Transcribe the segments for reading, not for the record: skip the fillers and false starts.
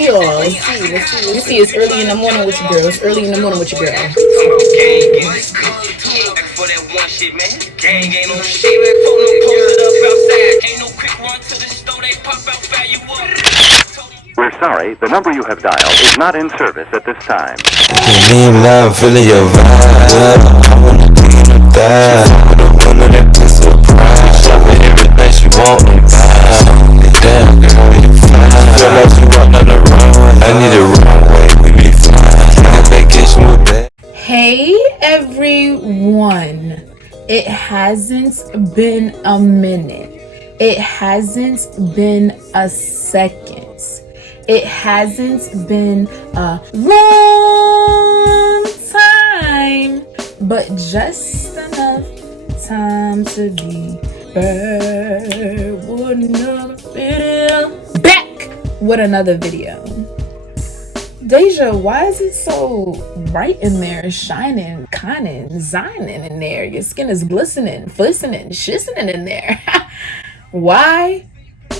Hey y'all, let's see. It's early in the morning with your girl. It's early in the morning with your girl. We're sorry, the number you have dialed is not in service at this time. Feeling love, feeling your vibe. I wanna be in the bag. The one that can surprise. Show me everything she want and buy. Damn girl, you fine. Feel like you walked on the run. I need a runway, we be flying. Take a vacation with that. Hey everyone. It hasn't been a minute. It hasn't been a second. It hasn't been a long time, but just enough time to be back with another video. Deja, why is it so bright in there, shining, conning, shining in there? Your skin is glistening, glistening, shistening in there. Why?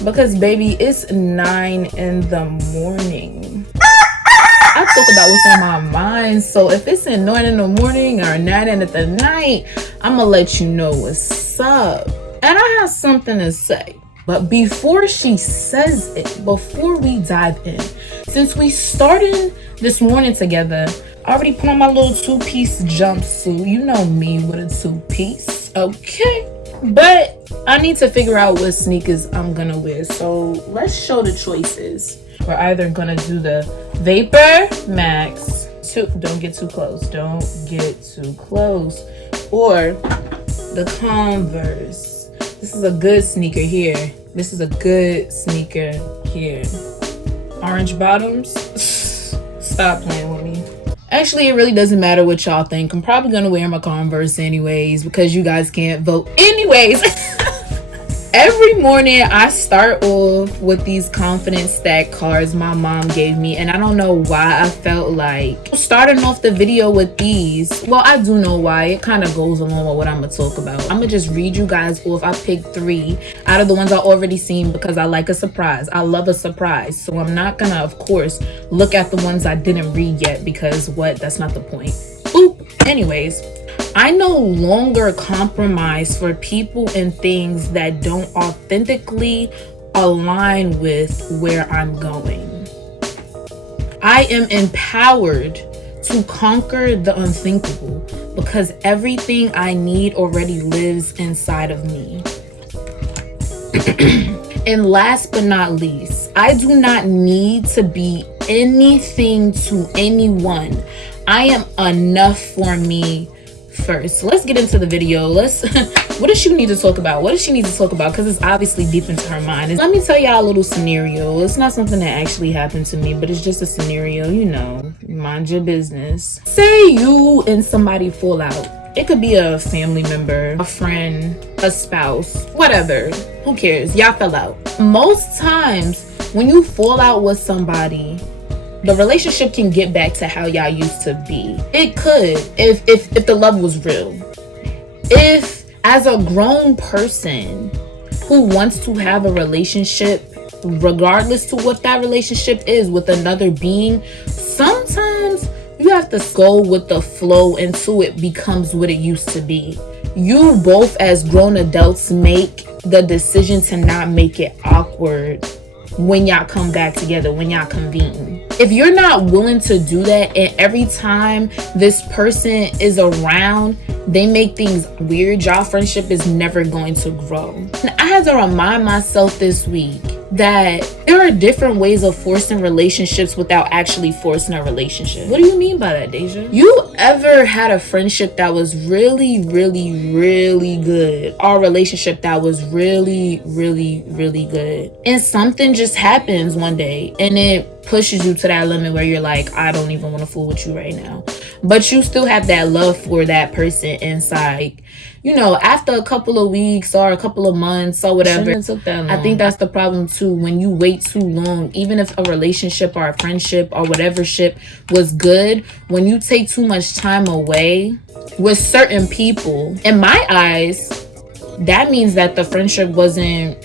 Because baby, it's 9 in the morning. I talk about what's on my mind, so if it's in 9 in the morning or 9 in the night, I'ma let you know what's up. And I have something to say. But before she says it, before we dive in, since we started this morning together, I already put on my little 2-piece jumpsuit. You know me with a 2-piece, okay? But I need to figure out what sneakers I'm gonna wear. So let's show the choices. We're either gonna do the Vapor Max. Don't get too close. Don't get too close. Or the Converse. This is a good sneaker here. This is a good sneaker here. Orange bottoms. Stop playing with me. Actually, it really doesn't matter what y'all think. I'm probably gonna wear my Converse anyways because you guys can't vote anyways. Every morning I start off with these confidence stack cards my mom gave me, and I don't know why I felt like starting off the video with these. Well, I do know why. It kind of goes along with what I'm gonna talk about. I'm gonna just read you guys off. I picked 3 out of the ones I already seen because I like a surprise. I love a surprise, so I'm not gonna, of course, look at the ones I didn't read yet because that's not the point. Boop. Anyways, I no longer compromise for people and things that don't authentically align with where I'm going. I am empowered to conquer the unthinkable because everything I need already lives inside of me. And last but not least, I do not need to be anything to anyone. I am enough for me first. Let's get into the video. What does she need to talk about? What does she need to talk about? Because it's obviously deep into her mind. Let me tell y'all a little scenario. It's not something that actually happened to me, but it's just a scenario, you know, mind your business. Say you and somebody fall out. It could be a family member, a friend, a spouse, whatever. Who cares? Y'all fell out. Most times when you fall out with somebody, the relationship can get back to how y'all used to be. It could, if the love was real. If, as a grown person who wants to have a relationship, regardless to what that relationship is with another being, sometimes you have to go with the flow until it becomes what it used to be. You both as grown adults make the decision to not make it awkward when y'all come back together, when y'all convene. If you're not willing to do that, and every time this person is around, they make things weird, y'all friendship is never going to grow. And I had to remind myself this week that there are different ways of forcing relationships without actually forcing a relationship. What do you mean by that, Deja? You ever had a friendship that was really, really, really good, or a relationship that was really, really, really good, and something just happens one day and it pushes you to that limit where you're like, I don't even want to fool with you right now, but you still have that love for that person inside. You know, after a couple of weeks or a couple of months or whatever, it took that long. I think that's the problem too. When you wait too long, even if a relationship or a friendship or whatever ship was good, when you take too much time away with certain people, in my eyes, that means that the friendship wasn't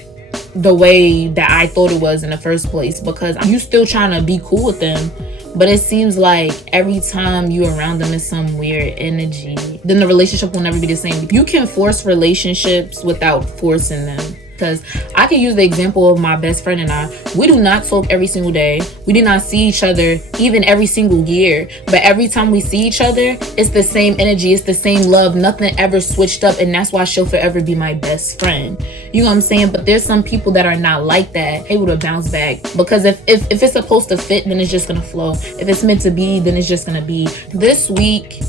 the way that I thought it was in the first place, because you still trying to be cool with them, but it seems like every time you're around them is some weird energy. Then the relationship will never be the same. You can force relationships without forcing them. Because I can use the example of my best friend and I. We do not talk every single day. We do not see each other even every single year. But every time we see each other, it's the same energy. It's the same love. Nothing ever switched up. And that's why she'll forever be my best friend. You know what I'm saying? But there's some people that are not like that, able to bounce back. Because if it's supposed to fit, then it's just going to flow. If it's meant to be, then it's just going to be. This week,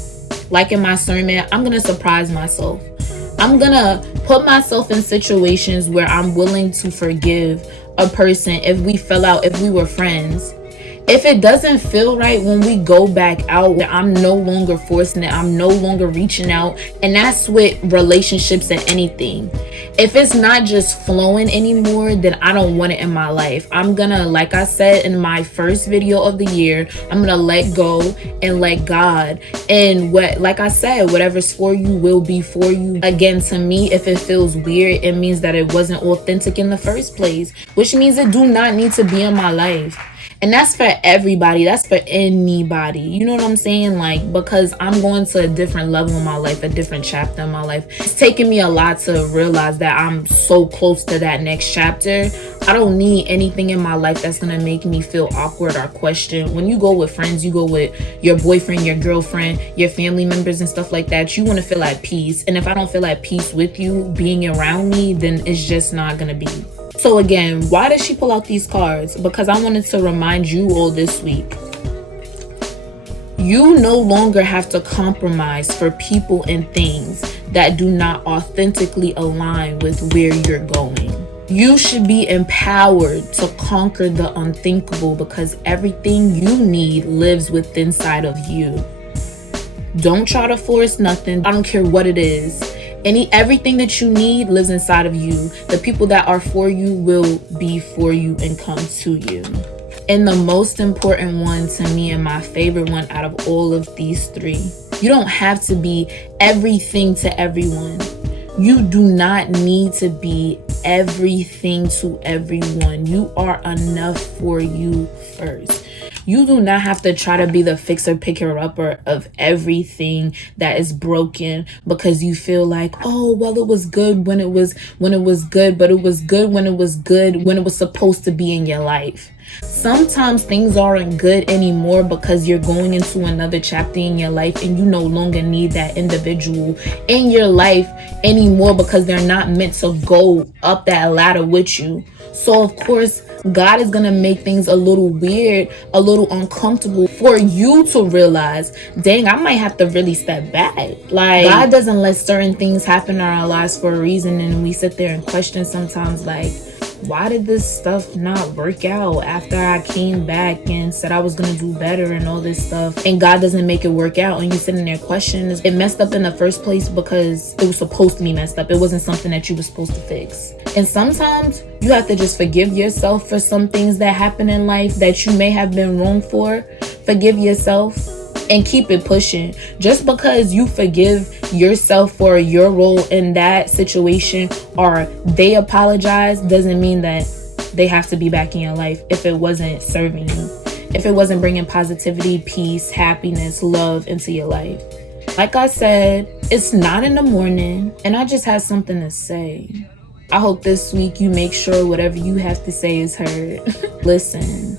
like in my sermon, I'm going to surprise myself. I'm gonna put myself in situations where I'm willing to forgive a person if we fell out, if we were friends. If it doesn't feel right when we go back out, I'm no longer forcing it. I'm no longer reaching out. And that's with relationships and anything. If it's not just flowing anymore, then I don't want it in my life. I'm gonna, like I said in my first video of the year, I'm gonna let go and let God. And like I said, whatever's for you will be for you. Again, to me, if it feels weird, it means that it wasn't authentic in the first place, which means it do not need to be in my life. And that's for everybody. That's for anybody. You know what I'm saying? Like, because I'm going to a different level in my life, a different chapter in my life. It's taken me a lot to realize that I'm so close to that next chapter. I don't need anything in my life that's going to make me feel awkward or question. When you go with friends, you go with your boyfriend, your girlfriend, your family members and stuff like that. You want to feel at peace. And if I don't feel at peace with you being around me, then it's just not going to be. So again, why did she pull out these cards? Because I wanted to remind you all this week. You no longer have to compromise for people and things that do not authentically align with where you're going. You should be empowered to conquer the unthinkable because everything you need lives within inside of you. Don't try to force nothing. I don't care what it is. Everything that you need lives inside of you. The people that are for you will be for you and come to you. And the most important one to me and my favorite one out of all of these three, you don't have to be everything to everyone. You do not need to be everything to everyone. You are enough for you first. You do not have to try to be the fixer, picker, upper of everything that is broken because you feel like, oh, well, it was good when it was good, but it was good when it was supposed to be in your life. Sometimes things aren't good anymore because you're going into another chapter in your life and you no longer need that individual in your life anymore because they're not meant to go up that ladder with you. So of course, God is going to make things a little weird, a little uncomfortable for you to realize, dang, I might have to really step back. Like, God doesn't let certain things happen in our lives for a reason. And we sit there and question sometimes, like, why did this stuff not work out after I came back and said I was going to do better and all this stuff? And God doesn't make it work out. And you sitting there questioning, it messed up in the first place because it was supposed to be messed up. It wasn't something that you were supposed to fix. And sometimes you have to just forgive yourself for some things that happen in life that you may have been wrong for. Forgive yourself and keep it pushing. Just because you forgive yourself for your role in that situation or they apologize doesn't mean that they have to be back in your life if it wasn't serving you, if it wasn't bringing positivity, peace, happiness, love into your life. Like I said, it's not in the morning and I just have something to say. I hope this week you make sure whatever you have to say is heard. Listen,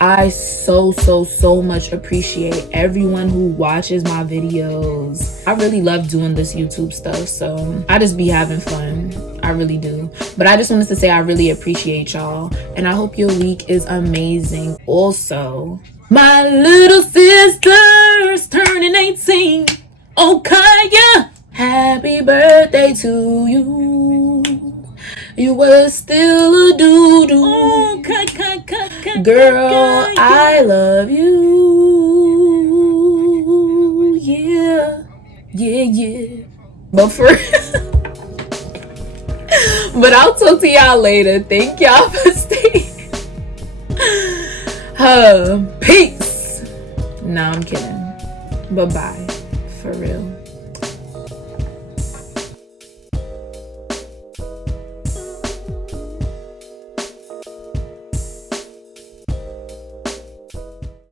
I so much appreciate everyone who watches my videos. I really love doing this YouTube stuff, so I just be having fun. I really do. But I just wanted to say I really appreciate y'all, and I hope your week is amazing. Also, my little sister's turning 18. Okay, yeah. Happy birthday to you. You were still a doo-doo. Girl, I love you. Yeah. But I'll talk to y'all later. Thank y'all for staying. Peace. Nah, I'm kidding. Bye-bye. For real.